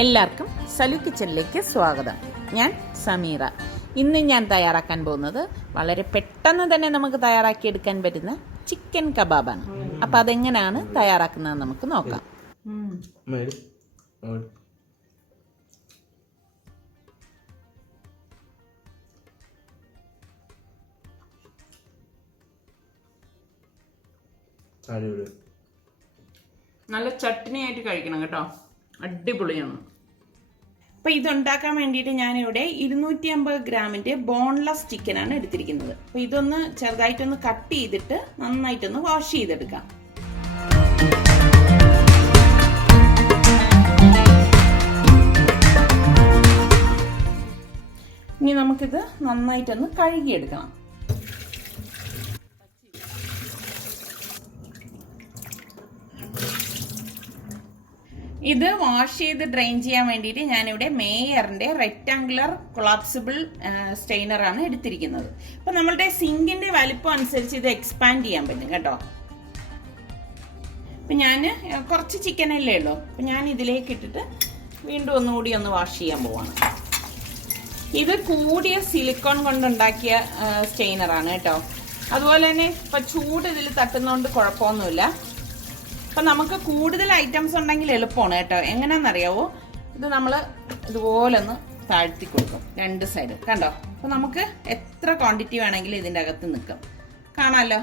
എല്ലാവർക്കും സലു കിച്ചണിലേക്ക് സ്വാഗതം. ഞാൻ സമീറ. ഇന്ന് ഞാൻ തയ്യാറാക്കാൻ പോകുന്നത് വളരെ പെട്ടെന്ന് തന്നെ നമുക്ക് തയ്യാറാക്കിയെടുക്കാൻ പറ്റുന്ന ചിക്കൻ കബാബാണ്. അപ്പം അതെങ്ങനെയാണ് തയ്യാറാക്കുന്നത് നമുക്ക് നോക്കാം. നല്ല ചട്നിയായിട്ട് കഴിക്കണം കേട്ടോ, അടിപൊളിയാണ്. അപ്പോൾ ഇതുണ്ടാക്കാൻ വേണ്ടിയിട്ട് ഞാനിവിടെ 250 ഗ്രാമിൻ്റെ ബോൺലെസ് ചിക്കനാണ് എടുത്തിരിക്കുന്നത്. അപ്പോൾ ഇതൊന്ന് ചെറുതായിട്ടൊന്ന് കട്ട് ചെയ്തിട്ട് നന്നായിട്ടൊന്ന് വാഷ് ചെയ്തെടുക്കാം. ഇനി നമുക്കിത് നന്നായിട്ടൊന്ന് കഴുകിയെടുക്കണം. ഇത് വാഷ് ചെയ്ത് ഡ്രെയിൻ ചെയ്യാൻ വേണ്ടിയിട്ട് ഞാനിവിടെ മേയറിന്റെ റെക്ടാങ്കുലർ കൊളാപ്സിബിൾ സ്റ്റെയിനറാണ് എടുത്തിരിക്കുന്നത്. അപ്പൊ നമ്മളുടെ സിങ്കിന്റെ വലിപ്പം അനുസരിച്ച് ഇത് എക്സ്പാൻഡ് ചെയ്യാൻ പറ്റും കേട്ടോ. അപ്പൊ ഞാൻ കുറച്ച് ചിക്കനല്ലേ ഉള്ളൂ, അപ്പൊ ഞാൻ ഇതിലേക്ക് ഇട്ടിട്ട് വീണ്ടും ഒന്നുകൂടി ഒന്ന് വാഷ് ചെയ്യാൻ പോവാണ്. ഇത് കൂടിയ സിലിക്കോൺ കൊണ്ടുണ്ടാക്കിയ സ്റ്റെയിനറാണ് കേട്ടോ. അതുപോലെ തന്നെ ഇപ്പൊ ചൂട് ഇതിൽ തട്ടുന്നതുകൊണ്ട് കുഴപ്പമൊന്നുമില്ല. അപ്പം നമുക്ക് കൂടുതൽ ഐറ്റംസ് ഉണ്ടെങ്കിൽ എളുപ്പമാണ് കേട്ടോ. എങ്ങനെയാണെന്നറിയാവോ, ഇത് നമ്മൾ ഇതുപോലെ ഒന്ന് താഴ്ത്തി കൊടുക്കും രണ്ട് സൈഡ്, കണ്ടോ. അപ്പം നമുക്ക് എത്ര ക്വാണ്ടിറ്റി വേണമെങ്കിലും ഇതിൻ്റെ അകത്ത് നിൽക്കും, കാണാമല്ലോ.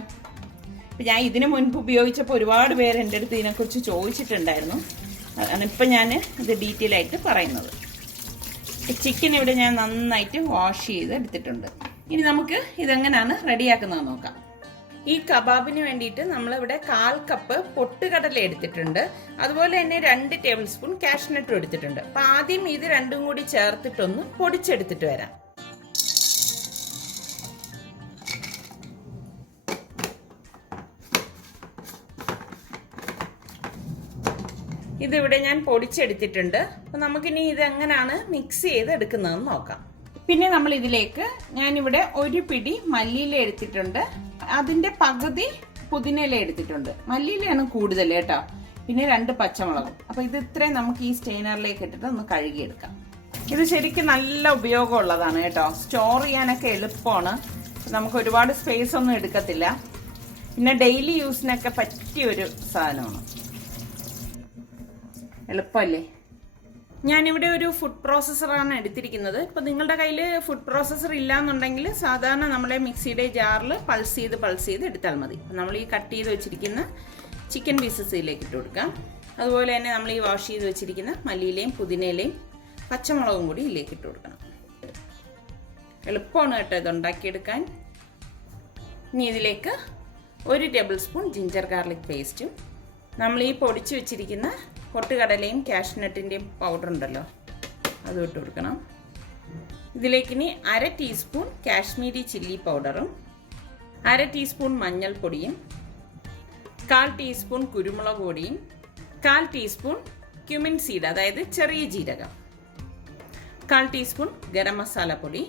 അപ്പം ഞാൻ ഇതിനു മുൻപ് ഉപയോഗിച്ചപ്പോൾ ഒരുപാട് പേര് എൻ്റെ അടുത്ത് ഇതിനെക്കുറിച്ച് ചോദിച്ചിട്ടുണ്ടായിരുന്നു. അതാണ് ഇപ്പം ഞാൻ ഇത് ഡീറ്റെയിൽ ആയിട്ട് പറയുന്നത്. ചിക്കൻ ഇവിടെ ഞാൻ നന്നായിട്ട് വാഷ് ചെയ്ത് എടുത്തിട്ടുണ്ട്. ഇനി നമുക്ക് ഇതെങ്ങനെയാണ് റെഡിയാക്കുന്നത് നോക്കാം. ഈ കബാബിന് വേണ്ടിയിട്ട് നമ്മളിവിടെ 1/4 കപ്പ് പൊട്ടുകടല എടുത്തിട്ടുണ്ട്. അതുപോലെ തന്നെ 2 ടേബിൾ സ്പൂൺ കാഷ്നട്ടും എടുത്തിട്ടുണ്ട്. അപ്പൊ ആദ്യം ഇത് രണ്ടും കൂടി ചേർത്തിട്ടൊന്ന് പൊടിച്ചെടുത്തിട്ട് വരാം. ഇതിവിടെ ഞാൻ പൊടിച്ചെടുത്തിട്ടുണ്ട്. അപ്പൊ നമുക്കിനി ഇത് എങ്ങനെയാണ് മിക്സ് ചെയ്ത് എടുക്കുന്നതെന്ന് നോക്കാം. പിന്നെ നമ്മൾ ഇതിലേക്ക് ഞാനിവിടെ 1 പിടി മല്ലിയില എടുത്തിട്ടുണ്ട്. അതിന്റെ പകുതി പുതിനയില എടുത്തിട്ടുണ്ട്. മല്ലിയിലയാണ് കൂടുതൽ കേട്ടോ. പിന്നെ 2 പച്ചമുളകും. അപ്പൊ ഇത് ഇത്രയും നമുക്ക് ഈ സ്റ്റെയിനറിലേക്ക് ഇട്ടിട്ട് ഒന്ന് കഴുകിയെടുക്കാം. ഇത് ശരിക്കും നല്ല ഉപയോഗമുള്ളതാണ് കേട്ടോ. സ്റ്റോർ ചെയ്യാനൊക്കെ എളുപ്പമാണ്. നമുക്ക് ഒരുപാട് സ്പേസ് ഒന്നും എടുക്കത്തില്ല. പിന്നെ ഡെയിലി യൂസിനൊക്കെ പറ്റിയൊരു സാധനമാണ്. എളുപ്പമല്ലേ. ഞാനിവിടെ ഒരു ഫുഡ് പ്രോസസ്സറാണ് എടുത്തിരിക്കുന്നത്. ഇപ്പം നിങ്ങളുടെ കയ്യിൽ ഫുഡ് പ്രോസസ്സർ ഇല്ലാന്നുണ്ടെങ്കിൽ സാധാരണ നമ്മളെ മിക്സിയുടെ ജാറിൽ പൾസ് ചെയ്ത് എടുത്താൽ മതി. നമ്മൾ ഈ കട്ട് ചെയ്ത് വെച്ചിരിക്കുന്ന ചിക്കൻ പീസസ് ഇതിലേക്ക് ഇട്ട് കൊടുക്കാം. അതുപോലെ തന്നെ നമ്മൾ ഈ വാഷ് ചെയ്ത് വെച്ചിരിക്കുന്ന മല്ലിയിലയും പുതിനയിലയും പച്ചമുളകും കൂടി ഇതിലേക്ക് ഇട്ട് കൊടുക്കണം. എളുപ്പമാണ് കേട്ടോ ഇത് ഉണ്ടാക്കിയെടുക്കാൻ. ഇനി ഇതിലേക്ക് 1 ടേബിൾ സ്പൂൺ ജിഞ്ചർ ഗാർലിക് പേസ്റ്റും നമ്മൾ ഈ പൊടിച്ചു വെച്ചിരിക്കുന്ന പൊട്ടുകടലയും കാഷ്നട്ടിൻ്റെയും പൗഡർ ഉണ്ടല്ലോ അതും ഇട്ട് കൊടുക്കണം. ഇതിലേക്കിനി 1/2 ടീസ്പൂൺ കാശ്മീരി ചില്ലി പൗഡറും 1/2 ടീസ്പൂൺ മഞ്ഞൾപ്പൊടിയും 1/4 ടീസ്പൂൺ കുരുമുളക് പൊടിയും 1/4 ടീസ്പൂൺ ക്യുമിൻ സീഡ്, അതായത് ചെറിയ ജീരകം, 1/4 ടീസ്പൂൺ ഗരം മസാല പൊടി,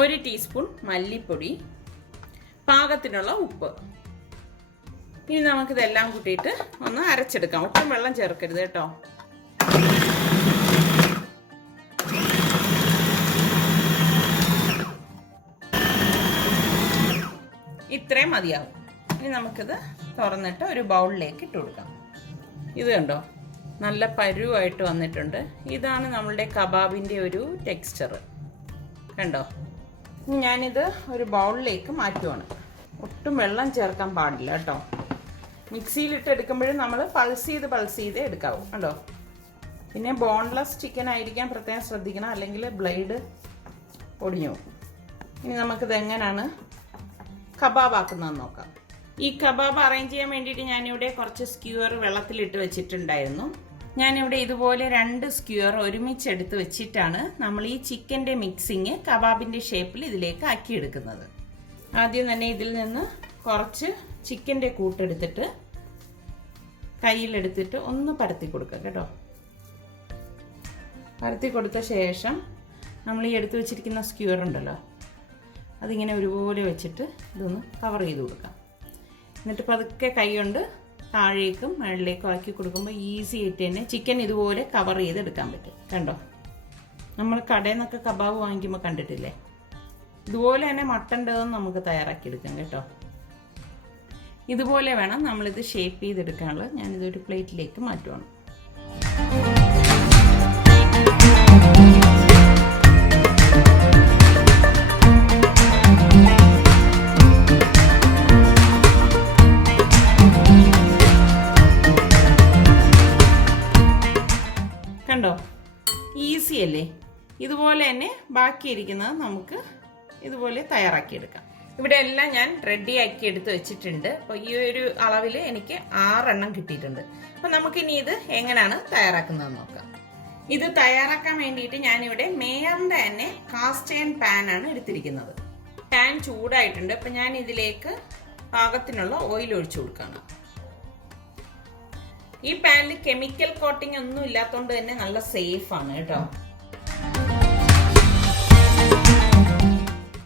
1 ടീസ്പൂൺ മല്ലിപ്പൊടി, പാകത്തിനുള്ള ഉപ്പ്. ഇനി നമുക്കിതെല്ലാം കൂട്ടിയിട്ട് ഒന്ന് അരച്ചെടുക്കാം. ഒട്ടും വെള്ളം ചേർക്കരുത് കേട്ടോ. ഇത്രയും മതിയാവും. ഇനി നമുക്കിത് തുറന്നിട്ട് ഒരു ബൗളിലേക്ക് ഇട്ട് കൊടുക്കാം. ഇത് കണ്ടോ, നല്ല പരുവായിട്ട് വന്നിട്ടുണ്ട്. ഇതാണ് നമ്മളുടെ കബാബിൻ്റെ ഒരു ടെക്സ്ചർ, കണ്ടോ. ഇനി ഞാനിത് ഒരു ബൗളിലേക്ക് മാറ്റുവാണ്. ഒട്ടും വെള്ളം ചേർക്കാൻ പാടില്ല കേട്ടോ. മിക്സിയിലിട്ട് എടുക്കുമ്പോഴും നമ്മൾ പൾസ് ചെയ്ത് എടുക്കാവൂ കണ്ടോ. പിന്നെ ബോൺലെസ് ചിക്കൻ ആയിരിക്കാൻ പ്രത്യേകം ശ്രദ്ധിക്കണം, അല്ലെങ്കിൽ ബ്ലേഡ് ഒടിഞ്ഞു പോകും. ഇനി നമുക്കിത് എങ്ങനെയാണ് കബാബ് ആക്കുന്നതെന്ന് നോക്കാം. ഈ കബാബ് അറേഞ്ച് ചെയ്യാൻ വേണ്ടിയിട്ട് ഞാനിവിടെ കുറച്ച് സ്ക്യൂർ വെള്ളത്തിലിട്ട് വെച്ചിട്ടുണ്ടായിരുന്നു. ഞാനിവിടെ ഇതുപോലെ 2 സ്ക്യൂർ ഒരുമിച്ച് എടുത്ത് വെച്ചിട്ടാണ് നമ്മൾ ഈ ചിക്കൻ്റെ മിക്സിങ് കബാബിൻ്റെ ഷേപ്പിൽ ഇതിലേക്ക് ആക്കിയെടുക്കുന്നത്. ആദ്യം തന്നെ ഇതിൽ നിന്ന് കുറച്ച് ചിക്കൻ്റെ കൂട്ടെടുത്തിട്ട് കയ്യിലെടുത്തിട്ട് ഒന്ന് പരത്തി കൊടുക്കുക കേട്ടോ. പരത്തി കൊടുത്ത ശേഷം നമ്മൾ ഈ എടുത്തു വെച്ചിരിക്കുന്ന സ്ക്യൂർ ഉണ്ടല്ലോ അതിങ്ങനെ ഒരുപോലെ വെച്ചിട്ട് ഇതൊന്ന് കവർ ചെയ്ത് കൊടുക്കാം. എന്നിട്ട് പതുക്കെ കൈ കൊണ്ട് താഴേക്കും മുകളിലേക്കും ആക്കി കൊടുക്കുമ്പോൾ ഈസി ആയിട്ട് തന്നെ ചിക്കൻ ഇതുപോലെ കവർ ചെയ്തെടുക്കാൻ പറ്റും. കണ്ടോ, നമ്മൾ കടയിൽ നിന്നൊക്കെ കബാബ് വാങ്ങിക്കുമ്പോൾ കണ്ടിട്ടില്ലേ, ഇതുപോലെ തന്നെ മട്ടൻ്റെതും നമുക്ക് തയ്യാറാക്കിയെടുക്കാം കേട്ടോ. ഇതുപോലെ വേണം നമ്മളിത് ഷേപ്പ് ചെയ്തെടുക്കാനുള്ളത്. ഞാനിതൊരു പ്ലേറ്റിലേക്ക് മാറ്റുവാണ്. കണ്ടോ, ഈസി അല്ലേ? ഇതുപോലെ തന്നെ ബാക്കിയിരിക്കുന്നത് നമുക്ക് ഇതുപോലെ തയ്യാറാക്കിയെടുക്കാം. ഇവിടെ എല്ലാം ഞാൻ റെഡിയാക്കി എടുത്ത് വെച്ചിട്ടുണ്ട്. അപ്പോൾ ഈ ഒരു അളവിൽ എനിക്ക് 6 എണ്ണം കിട്ടിയിട്ടുണ്ട്. അപ്പോൾ നമുക്കിനി ഇത് എങ്ങനെയാണ് തയ്യാറാക്കുന്നതെന്ന് നോക്കാം. ഇത് തയ്യാറാക്കാൻ വേണ്ടിയിട്ട് ഞാനിവിടെ മേയറിൻ്റെ തന്നെ കാസ്റ്റ് അയൺ പാനാണ് എടുത്തിരിക്കുന്നത്. പാൻ ചൂടായിട്ടുണ്ട്. അപ്പം ഞാൻ ഇതിലേക്ക് പാകത്തിനുള്ള ഓയിൽ ഒഴിച്ചു കൊടുക്കുകയാണ്. ഈ പാനിൽ കെമിക്കൽ കോട്ടിംഗ് ഒന്നും ഇല്ലാത്തതുകൊണ്ട് തന്നെ നല്ല സേഫ് ആണ് കേട്ടോ.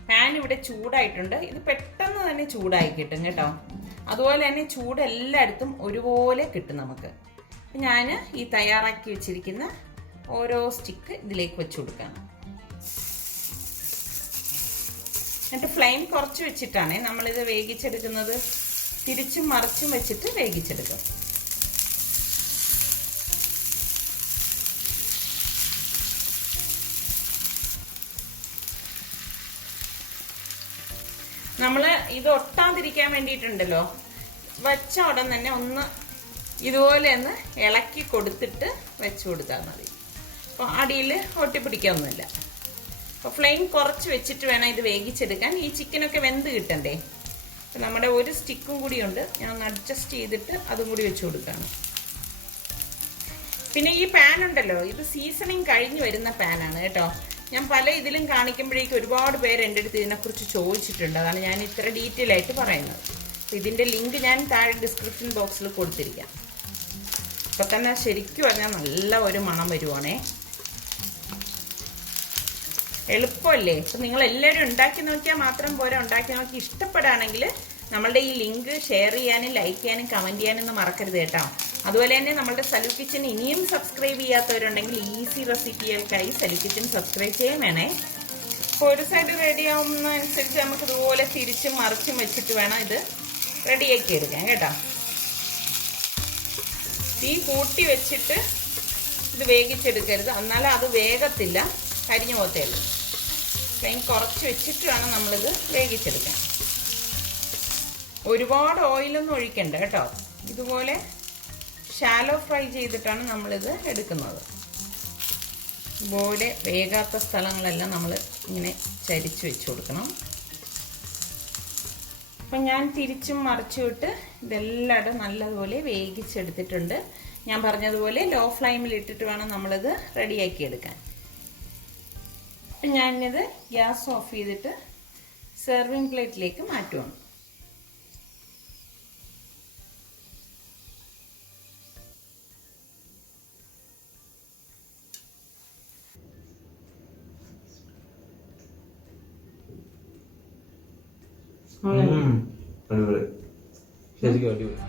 പാൻ ഇവിടെ ചൂടായിട്ടുണ്ട്. ഇത് പെട്ടെന്ന് തന്നെ ചൂടായി കിട്ടും കേട്ടോ. അതുപോലെ തന്നെ ചൂട് എല്ലായിടത്തും ഒരുപോലെ കിട്ടും നമുക്ക്. ഞാൻ ഈ തയ്യാറാക്കി വെച്ചിരിക്കുന്ന ഓരോ സ്റ്റിക്ക് ഇതിലേക്ക് വെച്ച് കൊടുക്കാം. എന്നിട്ട് ഫ്ലെയിം കുറച്ച് വെച്ചിട്ടാണ് നമ്മളിത് വേവിച്ചെടുക്കുന്നത്. തിരിച്ചും മറിച്ചും വെച്ചിട്ട് വേവിച്ചെടുക്കും. നമ്മൾ ഇത് ഒട്ടാതിരിക്കാൻ വേണ്ടിയിട്ടുണ്ടല്ലോ, വെച്ച ഉടൻ തന്നെ ഒന്ന് ഇതുപോലെ ഒന്ന് ഇളക്കി കൊടുത്തിട്ട് വെച്ച് കൊടുത്താൽ മതി. അപ്പോൾ അടിയിൽ ഒട്ടിപ്പിടിക്കാനൊന്നുമില്ല. അപ്പോൾ ഫ്ലെയിം കുറച്ച് വെച്ചിട്ട് വേണം ഇത് വേവിച്ചെടുക്കാൻ. ഈ ചിക്കനൊക്കെ വെന്ത് കിട്ടണ്ടേ. അപ്പം നമ്മുടെ ഒരു സ്റ്റിക്കും കൂടിയുണ്ട്. ഞാൻ ഒന്ന് അഡ്ജസ്റ്റ് ചെയ്തിട്ട് അതും കൂടി വെച്ച് കൊടുക്കുകയാണ്. പിന്നെ ഈ പാൻ ഉണ്ടല്ലോ, ഇത് സീസണിങ് കഴിഞ്ഞ് വരുന്ന പാനാണ് കേട്ടോ. ഞാൻ പല ഇതിലും കാണിക്കുമ്പോഴേക്കും ഒരുപാട് പേര് എൻ്റെ അടുത്ത് ഇതിനെക്കുറിച്ച് ചോദിച്ചിട്ടുണ്ട്. അതാണ് ഞാൻ ഇത്ര ഡീറ്റെയിൽ ആയിട്ട് പറയുന്നത്. ഇതിൻ്റെ ലിങ്ക് ഞാൻ താഴെ ഡിസ്ക്രിപ്ഷൻ ബോക്സിൽ കൊടുത്തിരിക്കാം. ഇപ്പം തന്നെ ശരിക്കും പറഞ്ഞാൽ നല്ല ഒരു മണം വരുവാണേ. എളുപ്പമല്ലേ? അപ്പം നിങ്ങൾ എല്ലാവരും ഉണ്ടാക്കി നോക്കിയാൽ മാത്രം പോരാ, ഉണ്ടാക്കി നോക്കി ഇഷ്ടപ്പെടുകയാണെങ്കിൽ നമ്മളുടെ ഈ ലിങ്ക് ഷെയർ ചെയ്യാനും ലൈക്ക് ചെയ്യാനും കമൻറ്റ് ചെയ്യാനൊന്നും മറക്കരുത് കേട്ടോ. അതുപോലെ തന്നെ നമ്മളുടെ സലു കിച്ചൻ ഇനിയും സബ്സ്ക്രൈബ് ചെയ്യാത്തവരുണ്ടെങ്കിൽ ഈസി റെസിപ്പികൾക്കായി സലു കിച്ചൻ സബ്സ്ക്രൈബ് ചെയ്യാൻ വേണേ. അപ്പോൾ ഒരു സൈഡ് റെഡി ആവുന്നതനുസരിച്ച് നമുക്ക് ഇതുപോലെ തിരിച്ചും മറിച്ചും വെച്ചിട്ട് വേണം ഇത് റെഡിയാക്കി എടുക്കാൻ കേട്ടോ. തീ കൂട്ടി വെച്ചിട്ട് ഇത് വേവിച്ചെടുക്കരുത്, എന്നാലും അത് വേഗത്തില്ല, കരിഞ്ഞു പോകത്തേ ഉള്ളൂ. ഫ്ലെയിം കുറച്ച് വെച്ചിട്ട് വേണം നമ്മളിത് വേവിച്ചെടുക്കാൻ. ഒരുപാട് ഓയിലൊന്നും ഒഴിക്കണ്ട കേട്ടോ. ഇതുപോലെ ഷാലോ ഫ്രൈ ചെയ്തിട്ടാണ് നമ്മളിത് എടുക്കുന്നത്. ഇതുപോലെ വേകാത്ത സ്ഥലങ്ങളെല്ലാം നമ്മൾ ഇങ്ങനെ ചരിച്ച് വെച്ച് കൊടുക്കണം. അപ്പം ഞാൻ തിരിച്ചും മറിച്ചും ഇട്ട് ഇതെല്ലായിടും നല്ലതുപോലെ വേവിച്ചെടുത്തിട്ടുണ്ട്. ഞാൻ പറഞ്ഞതുപോലെ ലോ ഫ്ലെയിമിൽ ഇട്ടിട്ട് വേണം നമ്മളിത് റെഡിയാക്കി എടുക്കാൻ. അപ്പം ഞാനിത് ഗ്യാസ് ഓഫ് ചെയ്തിട്ട് സെർവിങ് പ്ലേറ്റിലേക്ക് മാറ്റുവാണ്. ശരിക്കും അടിപൊളി.